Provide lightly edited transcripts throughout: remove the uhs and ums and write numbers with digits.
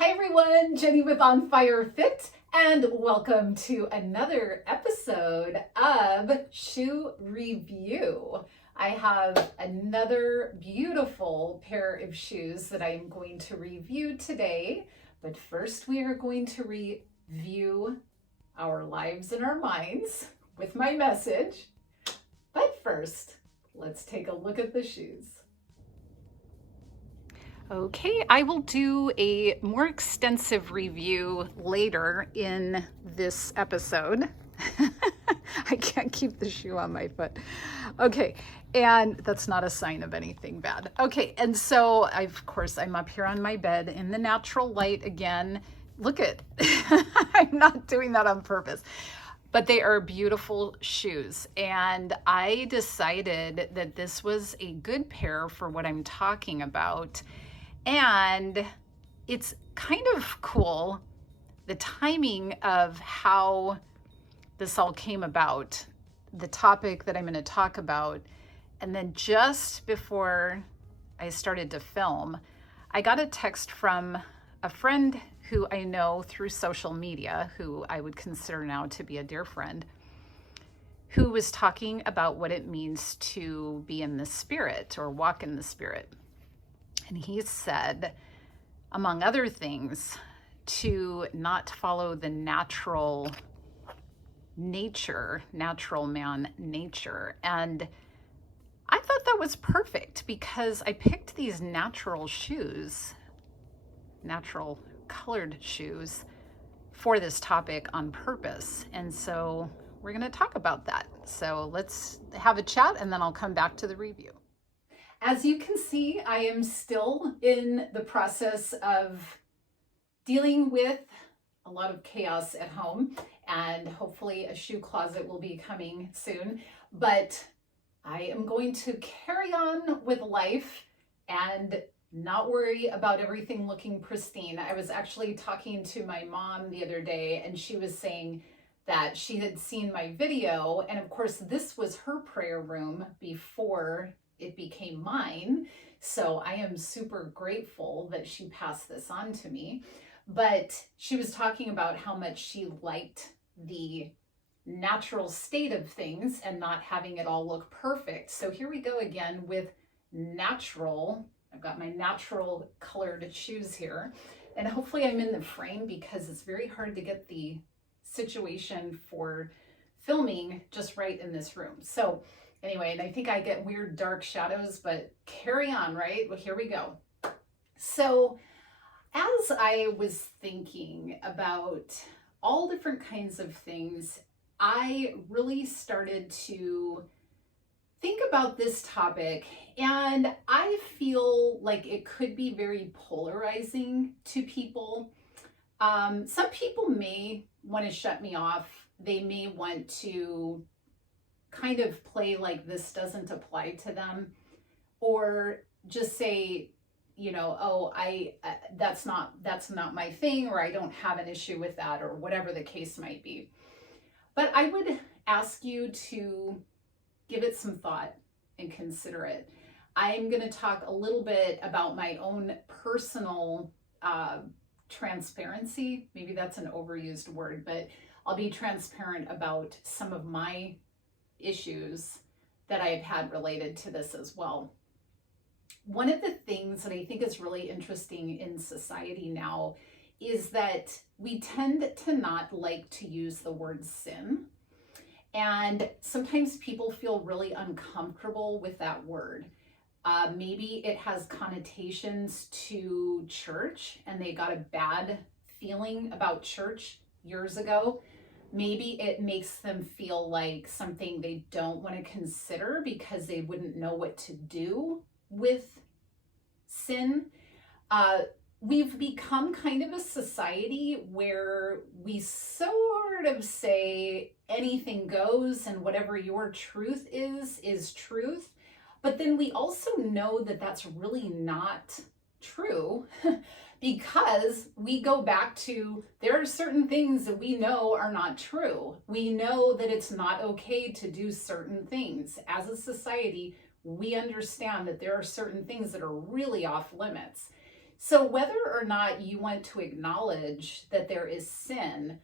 Hi everyone, Jenny with On Fire Fit, and welcome to another episode of Shoe Review. I have another beautiful pair of shoes that I am going to review today, but first we are going to review our lives and our minds with my message. But first, let's take a look at the shoes. Okay, I will do a more extensive review later in this episode. I can't keep the shoe on my foot. Okay, and that's not a sign of anything bad. Okay, and so of course I'm up here on my bed in the natural light again. Look at, I'm not doing that on purpose. But they are beautiful shoes, and I decided that this was a good pair for what I'm talking about. And it's kind of cool, the timing of how this all came about, the topic that I'm going to talk about. And then just before I started to film, I got a text from a friend who I know through social media, who I would consider now to be a dear friend, who was talking about what it means to be in the Spirit or walk in the Spirit. And he said, among other things, to not follow the natural man nature. And I thought that was perfect because I picked these natural shoes, natural colored shoes, for this topic on purpose. And so we're going to talk about that. So let's have a chat and then I'll come back to the review. As you can see, I am still in the process of dealing with a lot of chaos at home, and hopefully a shoe closet will be coming soon. But I am going to carry on with life and not worry about everything looking pristine. I was actually talking to my mom the other day, and she was saying that she had seen my video, and of course this was her prayer room before it became mine. So I am super grateful that she passed this on to me. But she was talking about how much she liked the natural state of things and not having it all look perfect. So here we go again with natural. I've got my natural colored shoes here, and hopefully I'm in the frame because it's very hard to get the situation for filming just right in this room. So anyway, and I think I get weird dark shadows, but carry on, right? Well, here we go. So as I was thinking about all different kinds of things, I really started to think about this topic, and I feel like it could be very polarizing to people. Some people may want to shut me off. They may want to kind of play like this doesn't apply to them, or just say, you know, oh, that's not my thing, or I don't have an issue with that, or whatever the case might be. But I would ask you to give it some thought and consider it. I'm going to talk a little bit about my own personal transparency. Maybe that's an overused word, but I'll be transparent about some of my issues that I've had related to this as well. One of the things that I think is really interesting in society now is that we tend to not like to use the word sin. And sometimes people feel really uncomfortable with that word. Maybe it has connotations to church and they got a bad feeling about church years ago. Maybe it makes them feel like something they don't want to consider because they wouldn't know what to do with sin. We've become kind of a society where we sort of say anything goes and whatever your truth is truth. But then we also know that that's really not true because we go back to, there are certain things that we know are not true. We know that it's not okay to do certain things. As a society, we understand that there are certain things that are really off limits. So whether or not you want to acknowledge that there is sin,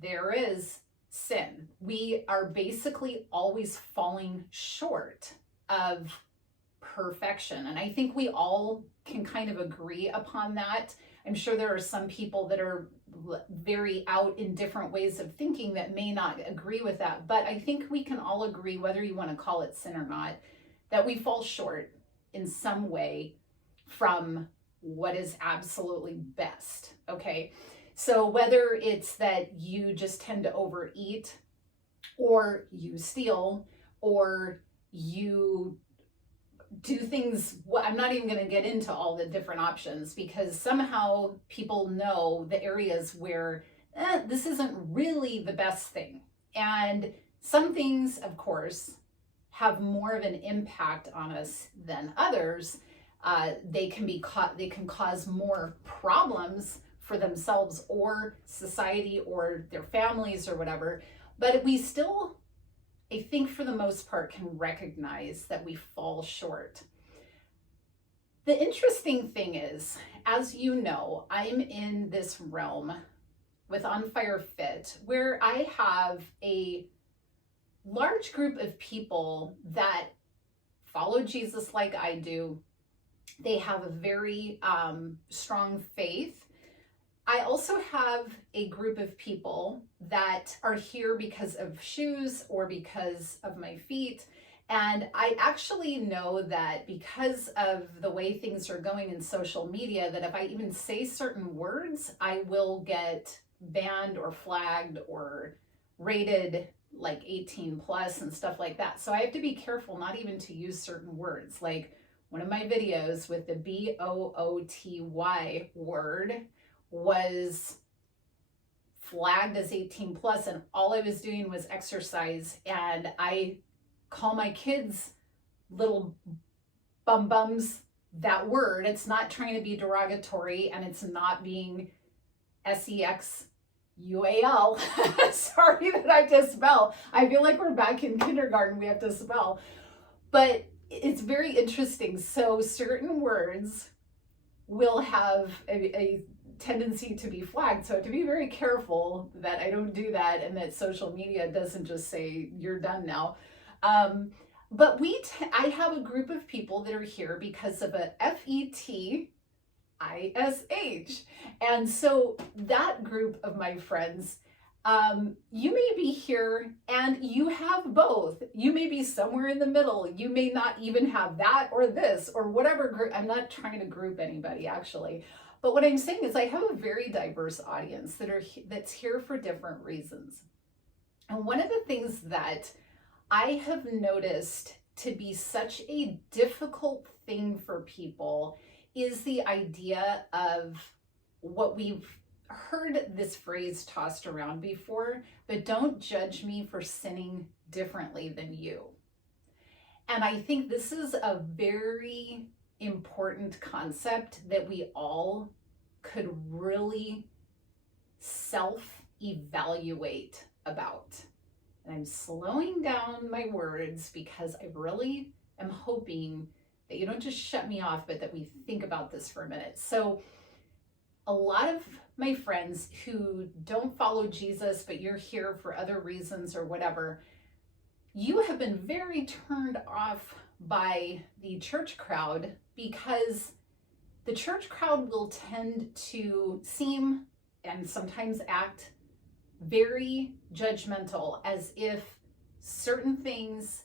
there is sin. We are basically always falling short of perfection. And I think we all can kind of agree upon that. I'm sure there are some people that are very out in different ways of thinking that may not agree with that. But I think we can all agree, whether you want to call it sin or not, that we fall short in some way from what is absolutely best. Okay. So whether it's that you just tend to overeat, or you steal, or you do things, I'm not even going to get into all the different options, because somehow people know the areas where this isn't really the best thing. And some things, of course, have more of an impact on us than others. They can cause more problems for themselves or society or their families or whatever. But we still, I think for the most part, can recognize that we fall short. The interesting thing is, as you know, I'm in this realm with On Fire Fit, where I have a large group of people that follow Jesus like I do. They have a very strong faith. I also have a group of people that are here because of shoes or because of my feet. And I actually know that because of the way things are going in social media, that if I even say certain words, I will get banned or flagged or rated like 18 plus and stuff like that. So I have to be careful not even to use certain words. Like one of my videos with the BOOTY word was flagged as 18 plus, and all I was doing was exercise. And I call my kids little bums that word. It's not trying to be derogatory, and it's not being SEXUAL. Sorry that I just spell. I feel like we're back in kindergarten. We have to spell. But it's very interesting. So certain words will have a tendency to be flagged. So I have to be very careful that I don't do that, and that social media doesn't just say, you're done now. But I have a group of people that are here because of a FETISH. And so that group of my friends, you may be here and you have both. You may be somewhere in the middle. You may not even have that or this or whatever group. I'm not trying to group anybody, actually. But what I'm saying is I have a very diverse audience that's here for different reasons. And one of the things that I have noticed to be such a difficult thing for people is the idea of what we've heard this phrase tossed around before, but don't judge me for sinning differently than you. And I think this is a very important concept that we all could really self-evaluate about. And I'm slowing down my words because I really am hoping that you don't just shut me off, but that we think about this for a minute. So a lot of my friends who don't follow Jesus, but you're here for other reasons or whatever, you have been very turned off by the church crowd because the church crowd will tend to seem and sometimes act very judgmental, as if certain things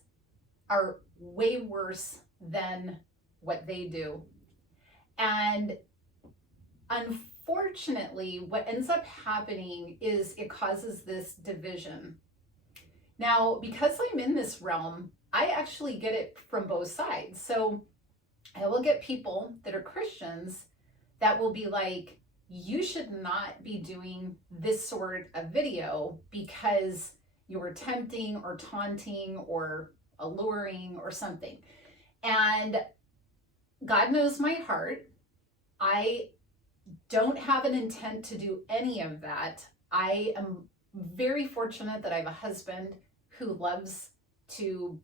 are way worse than what they do. And unfortunately, what ends up happening is it causes this division. Now, because I'm in this realm, I actually get it from both sides. So I will get people that are Christians that will be like, you should not be doing this sort of video because you're tempting or taunting or alluring or something. And God knows my heart. I don't have an intent to do any of that. I am very fortunate that I have a husband who loves to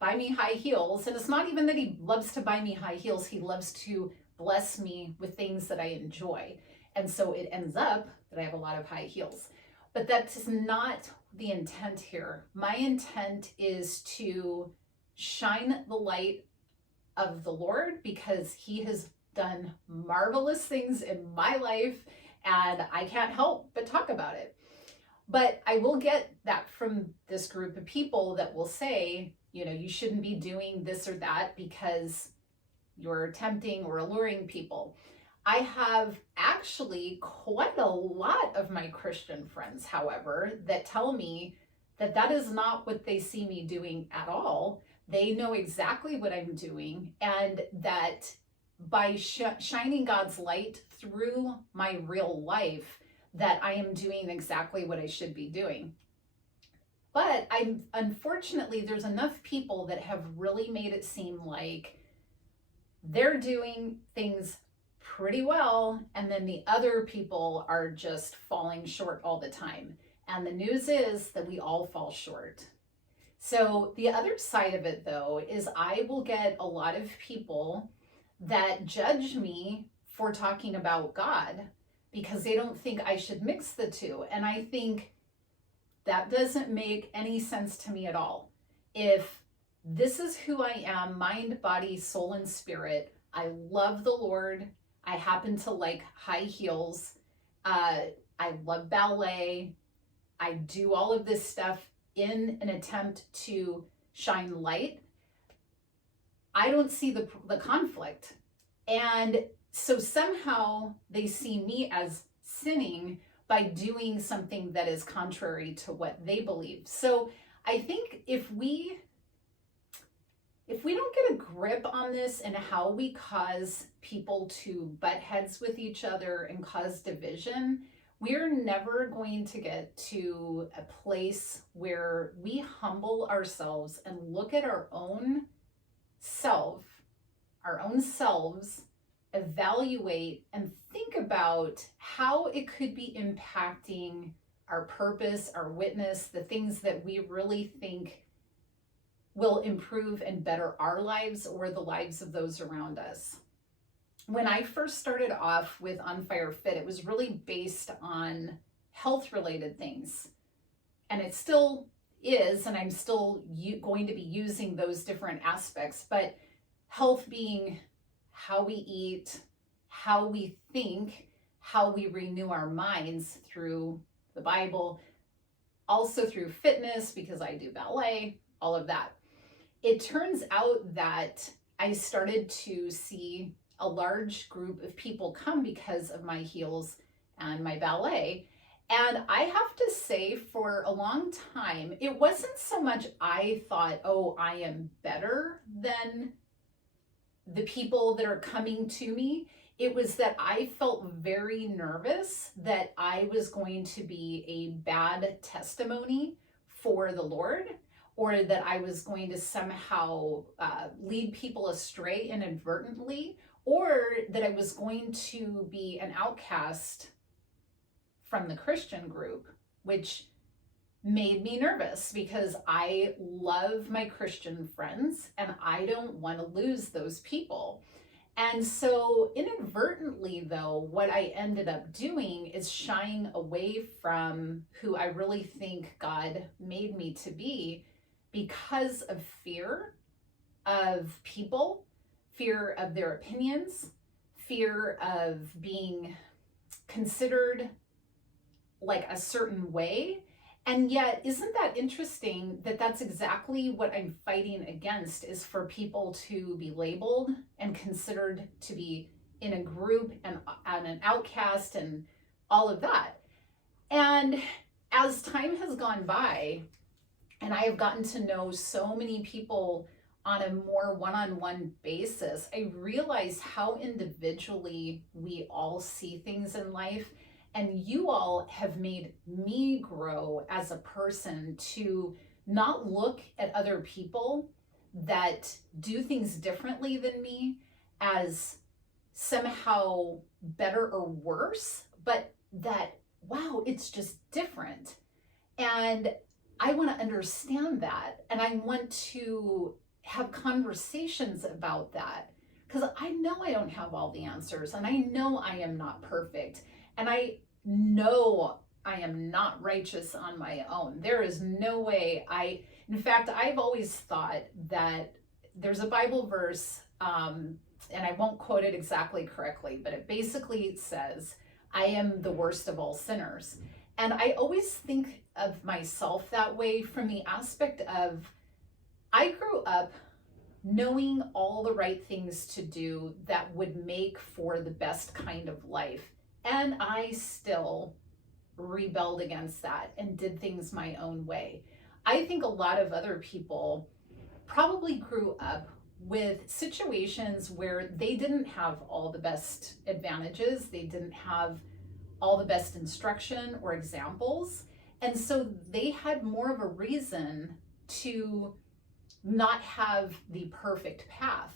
buy me high heels. And it's not even that he loves to buy me high heels. He loves to bless me with things that I enjoy. And so it ends up that I have a lot of high heels. But that's not the intent here. My intent is to shine the light of the Lord because he has done marvelous things in my life and I can't help but talk about it. But I will get that from this group of people that will say, you know, you shouldn't be doing this or that because you're tempting or alluring people. I have actually quite a lot of my Christian friends, however, that tell me that that is not what they see me doing at all. They know exactly what I'm doing, and that by shining God's light through my real life, that I am doing exactly what I should be doing. But unfortunately, there's enough people that have really made it seem like they're doing things pretty well, and then the other people are just falling short all the time. And the news is that we all fall short. So the other side of it, though, is I will get a lot of people that judge me for talking about God because they don't think I should mix the two. And I think that doesn't make any sense to me at all. If this is who I am, mind, body, soul, and spirit, I love the Lord. I happen to like high heels. I love ballet. I do all of this stuff in an attempt to shine light. I don't see the conflict. And so somehow they see me as sinning by doing something that is contrary to what they believe. So I think if we don't get a grip on this and how we cause people to butt heads with each other and cause division, we're never going to get to a place where we humble ourselves and look at our own selves, evaluate and think about how it could be impacting our purpose, our witness, the things that we really think will improve and better our lives or the lives of those around us. When I first started off with On Fire Fit, it was really based on health related things. And it still is, and I'm still going to be using those different aspects, but health being how we eat, how we think, how we renew our minds through the Bible, also through fitness, because I do ballet, all of that. It turns out that I started to see a large group of people come because of my heels and my ballet. And I have to say, for a long time, it wasn't so much I thought, oh, I am better than the people that are coming to me. It was that I felt very nervous that I was going to be a bad testimony for the Lord, or that I was going to somehow lead people astray inadvertently, or that I was going to be an outcast from the Christian group, which made me nervous because I love my Christian friends and I don't want to lose those people. And so inadvertently, though, what I ended up doing is shying away from who I really think God made me to be because of fear of people, fear of their opinions, fear of being considered like a certain way. And yet, isn't that interesting that that's exactly what I'm fighting against, is for people to be labeled and considered to be in a group and an outcast and all of that. And as time has gone by, and I have gotten to know so many people on a more one-on-one basis, I realize how individually we all see things in life. And you all have made me grow as a person to not look at other people that do things differently than me as somehow better or worse, but that, wow, it's just different. And I want to understand that. And I want to have conversations about that. because I know I don't have all the answers, and I know I am not perfect, and I know I am not righteous on my own. There is no way in fact, I've always thought that there's a Bible verse, and I won't quote it exactly correctly, but it basically says, I am the worst of all sinners. And I always think of myself that way from the aspect of I grew up knowing all the right things to do that would make for the best kind of life. And I still rebelled against that and did things my own way. I think a lot of other people probably grew up with situations where they didn't have all the best advantages, they didn't have all the best instruction or examples, and so they had more of a reason to not have the perfect path.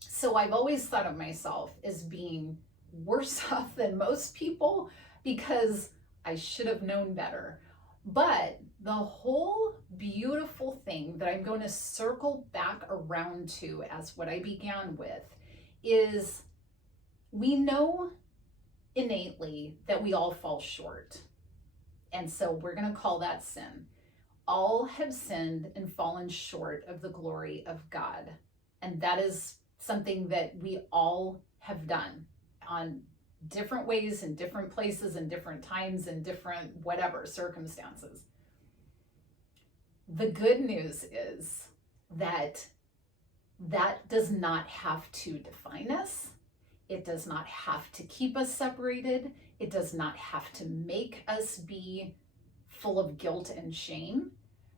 So I've always thought of myself as being worse off than most people because I should have known better. But the whole beautiful thing that I'm going to circle back around to as what I began with is we know innately that we all fall short. And so we're going to call that sin. All have sinned and fallen short of the glory of God. And that is something that we all have done on different ways in different places and different times and different whatever circumstances. The good news is that that does not have to define us. It does not have to keep us separated. It does not have to make us be full of guilt and shame,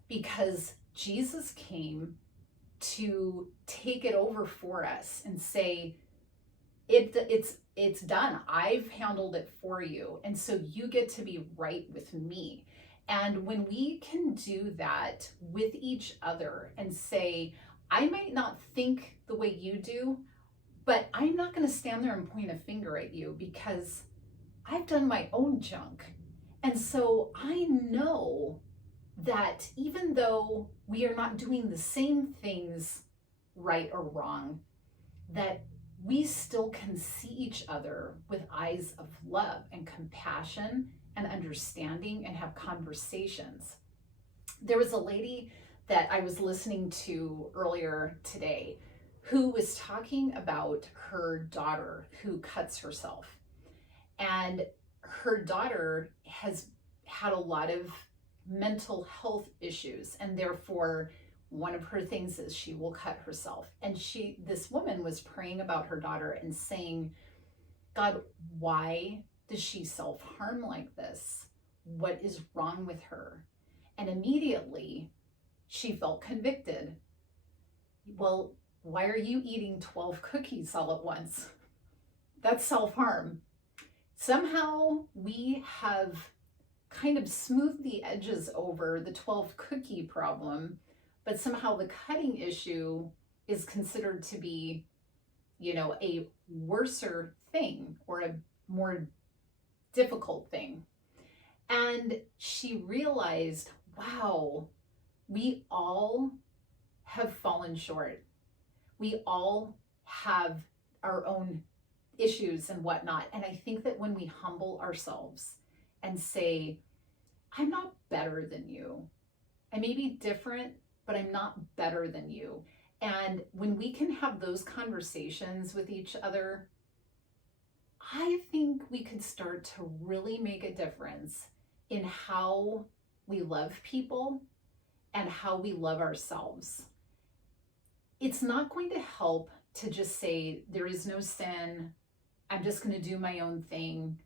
because Jesus came to take it over for us and say, it's done. I've handled it for you. And so you get to be right with me. And when we can do that with each other and say, I might not think the way you do, but I'm not going to stand there and point a finger at you because I've done my own junk. And so I know that even though we are not doing the same things right or wrong, that we still can see each other with eyes of love and compassion and understanding and have conversations. There was a lady that I was listening to earlier today who was talking about her daughter who cuts herself. And her daughter has had a lot of mental health issues, and therefore one of her things is she will cut herself. And this woman was praying about her daughter and saying, God, why does she self-harm like this? What is wrong with her? And immediately she felt convicted. Well, why are you eating 12 cookies all at once? That's self-harm. Somehow we have kind of smoothed the edges over the 12 cookie problem, but somehow the cutting issue is considered to be, a worser thing or a more difficult thing. And she realized, wow, we all have fallen short. We all have our own issues and whatnot. And I think that when we humble ourselves and say, I'm not better than you. I may be different, but I'm not better than you. And when we can have those conversations with each other, I think we could start to really make a difference in how we love people and how we love ourselves. It's not going to help to just say, there is no sin, I'm just going to do my own thing,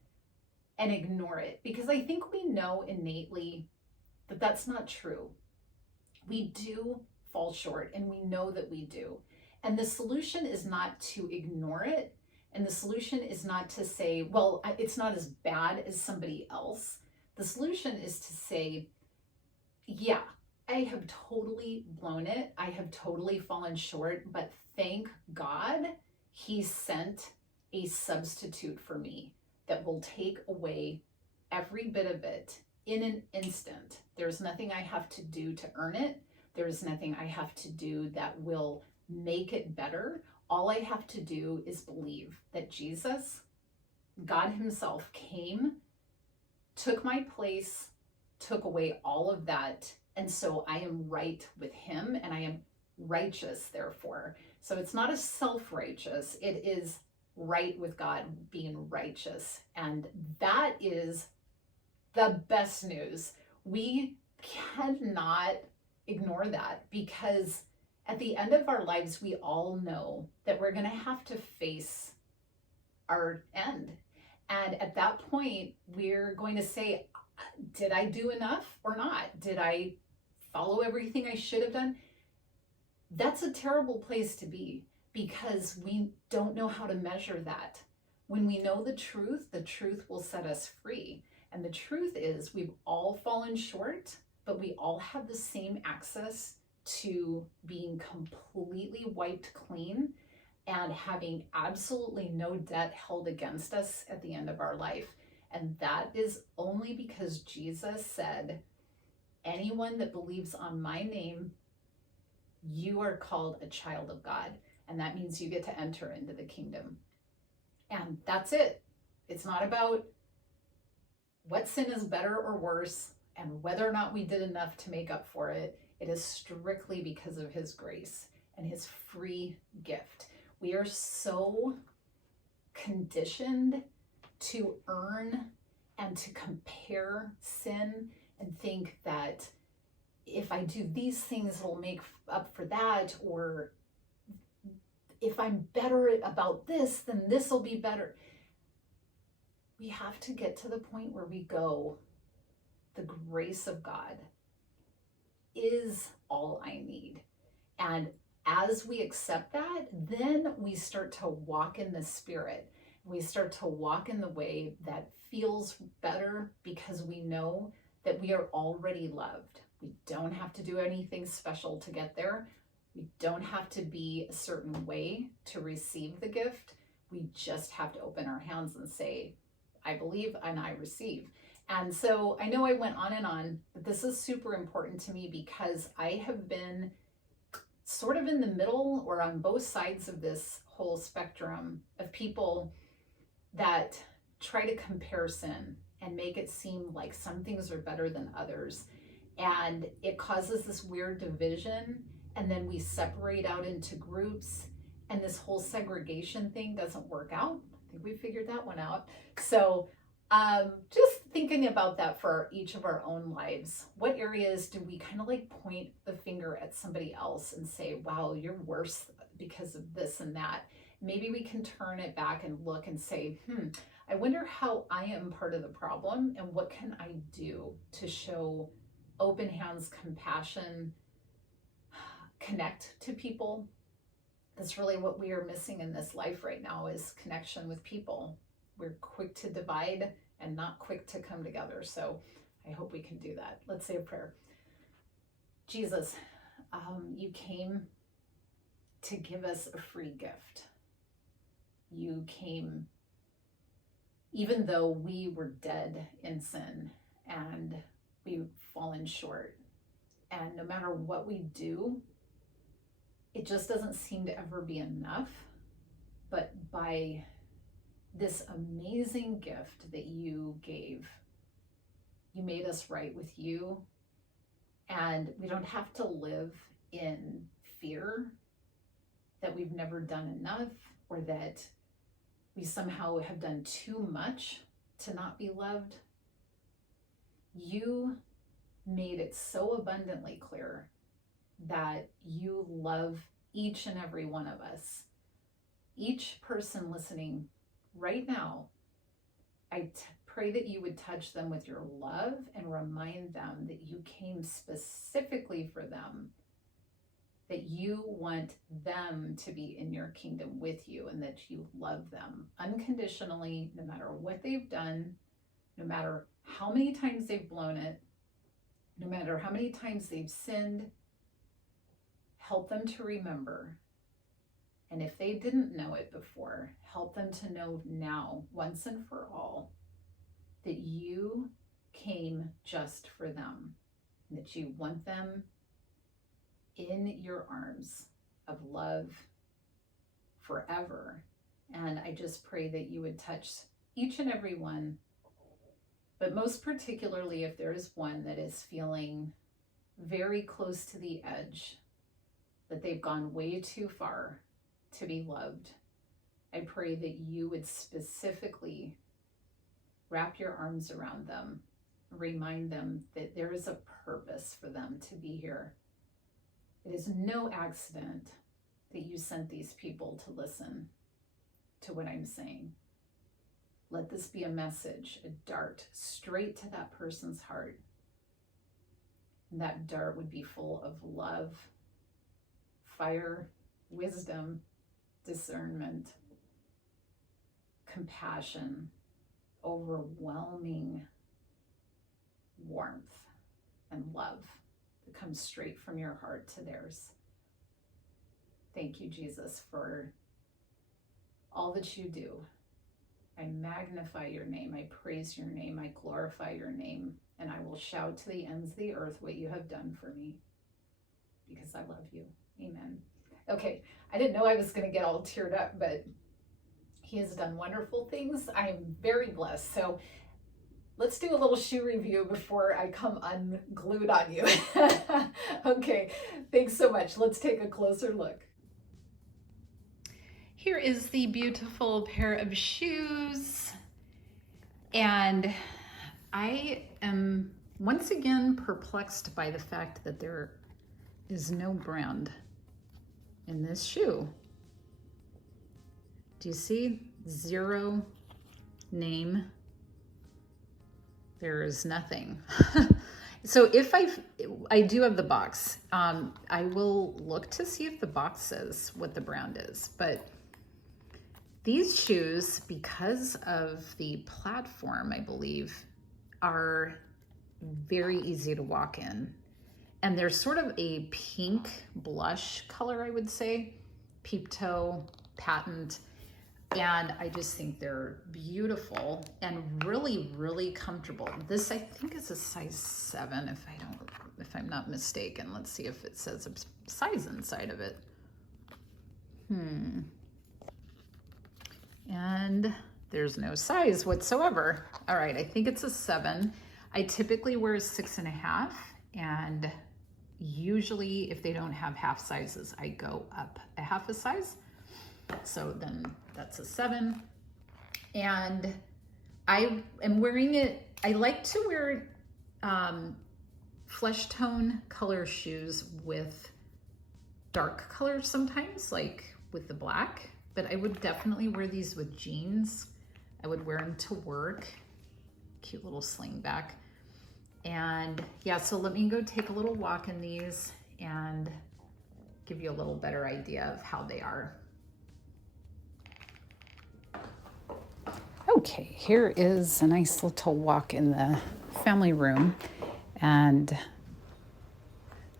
and ignore it. Because I think we know innately that that's not true. We do fall short, and we know that we do. And the solution is not to ignore it. And the solution is not to say, well, it's not as bad as somebody else. The solution is to say, yeah, I have totally blown it. I have totally fallen short, but thank God he sent a substitute for me that will take away every bit of it in an instant. There's nothing I have to do to earn it. There's nothing I have to do that will make it better. All I have to do is believe that Jesus, God himself, came, took my place, took away all of that. And so I am right with him, and I am righteous, therefore. So it's not a self-righteous, it is right with God, being righteous. And that is the best news. We cannot ignore that, because at the end of our lives, we all know that we're going to have to face our end. And at that point, we're going to say, did I do enough or not? Did I follow everything I should have done? That's a terrible place to be, because we don't know how to measure that. When we know the truth will set us free. And the truth is, we've all fallen short, but we all have the same access to being completely wiped clean and having absolutely no debt held against us at the end of our life. And that is only because Jesus said, anyone that believes on my name, you are called a child of God. And that means you get to enter into the kingdom. And that's it. It's not about what sin is better or worse and whether or not we did enough to make up for it. It is strictly because of his grace and his free gift. We are so conditioned to earn and to compare sin and think that if I do these things, it'll make up for that, or if I'm better about this, then this will be better. We have to get to the point where we go, the grace of God is all I need. And as we accept that, then we start to walk in the Spirit. We start to walk in the way that feels better, because we know that we are already loved. We don't have to do anything special to get there. We don't have to be a certain way to receive the gift. We just have to open our hands and say, I believe and I receive. And so I know I went on, but this is super important to me, because I have been sort of in the middle or on both sides of this whole spectrum of people that try to compare sin and make it seem like some things are better than others. And it causes this weird division. And then we separate out into groups, and this whole segregation thing doesn't work out. I think we figured that one out. So just thinking about that for each of our own lives. What areas do we kind of like point the finger at somebody else and say, wow, you're worse because of this and that? Maybe we can turn it back and look and say, I wonder how I am part of the problem, and what can I do to show open hands, compassion, connect to people. That's really what we are missing in this life right now, is connection with people. We're quick to divide and not quick to come together. So I hope we can do that. Let's say a prayer. Jesus, you came to give us a free gift. You came even though we were dead in sin and we've fallen short. And no matter what we do, it just doesn't seem to ever be enough. But by this amazing gift that you gave, you made us right with you. And we don't have to live in fear that we've never done enough, or that we somehow have done too much to not be loved. You made it so abundantly clear that you love each and every one of us. Each person listening right now, I pray that you would touch them with your love and remind them that you came specifically for them, that you want them to be in your kingdom with you, and that you love them unconditionally, no matter what they've done, no matter how many times they've blown it, no matter how many times they've sinned. Help them to remember. And if they didn't know it before, help them to know now, once and for all, that you came just for them, and that you want them in your arms of love forever. And I just pray that you would touch each and every one, but most particularly if there is one that is feeling very close to the edge, that they've gone way too far to be loved. I pray that you would specifically wrap your arms around them, remind them that there is a purpose for them to be here. It is no accident that you sent these people to listen to what I'm saying. Let this be a message, a dart straight to that person's heart. And that dart would be full of love, fire, wisdom, discernment, compassion, overwhelming warmth and love that comes straight from your heart to theirs. Thank you, Jesus, for all that you do. I magnify your name, I praise your name, I glorify your name, and I will shout to the ends of the earth what you have done for me, because I love you. Amen. Okay, I didn't know I was going to get all teared up, but he has done wonderful things. I am very blessed. So let's do a little shoe review before I come unglued on you. Okay, thanks so much. Let's take a closer look. Here is the beautiful pair of shoes. And I am once again perplexed by the fact that there is no brand in this shoe. Do you see? Zero name. There is nothing. So if I do have the box, I will look to see if the box says what the brand is. But these shoes, because of the platform, I believe, are very easy to walk in. And they're sort of a pink blush color, I would say. Peep toe, patent. And I just think they're beautiful and really, really comfortable. This, I think, is a size 7, if I'm not mistaken. Let's see if it says a size inside of it. And there's no size whatsoever. All right, I think it's a 7. I typically wear a 6.5, and usually if they don't have half sizes, I go up a half a size. So then that's a 7. And I am wearing it, I like to wear flesh tone color shoes with dark colors sometimes, like with the black, but I would definitely wear these with jeans. I would wear them to work. Cute little sling back. And yeah, so let me go take a little walk in these and give you a little better idea of how they are. Okay, here is a nice little walk in the family room. And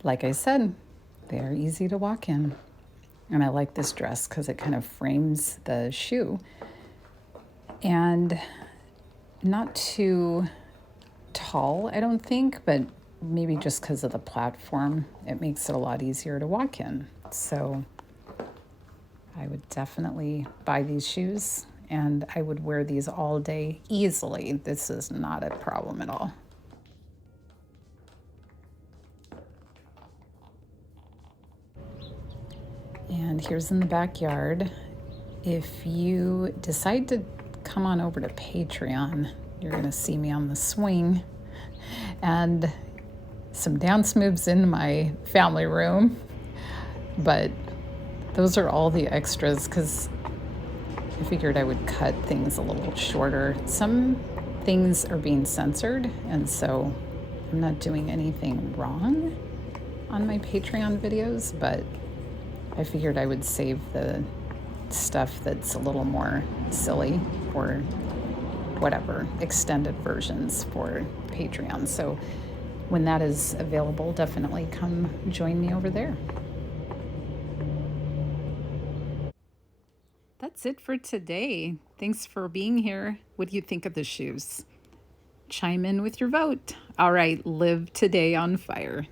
like I said, they're easy to walk in. And I like this dress because it kind of frames the shoe. And not too tall, I don't think, but maybe just because of the platform, it makes it a lot easier to walk in. So I would definitely buy these shoes, and I would wear these all day easily. This is not a problem at all. And here's in the backyard. If you decide to come on over to Patreon, you're gonna see me on the swing and some dance moves in my family room. But those are all the extras because I figured I would cut things a little shorter. Some things are being censored, and so I'm not doing anything wrong on my Patreon videos, but I figured I would save the stuff that's a little more silly or whatever, extended versions for Patreon. So when that is available, definitely come join me over there. That's it for today. Thanks for being here. What do you think of the shoes? Chime in with your vote. All right, live today on fire.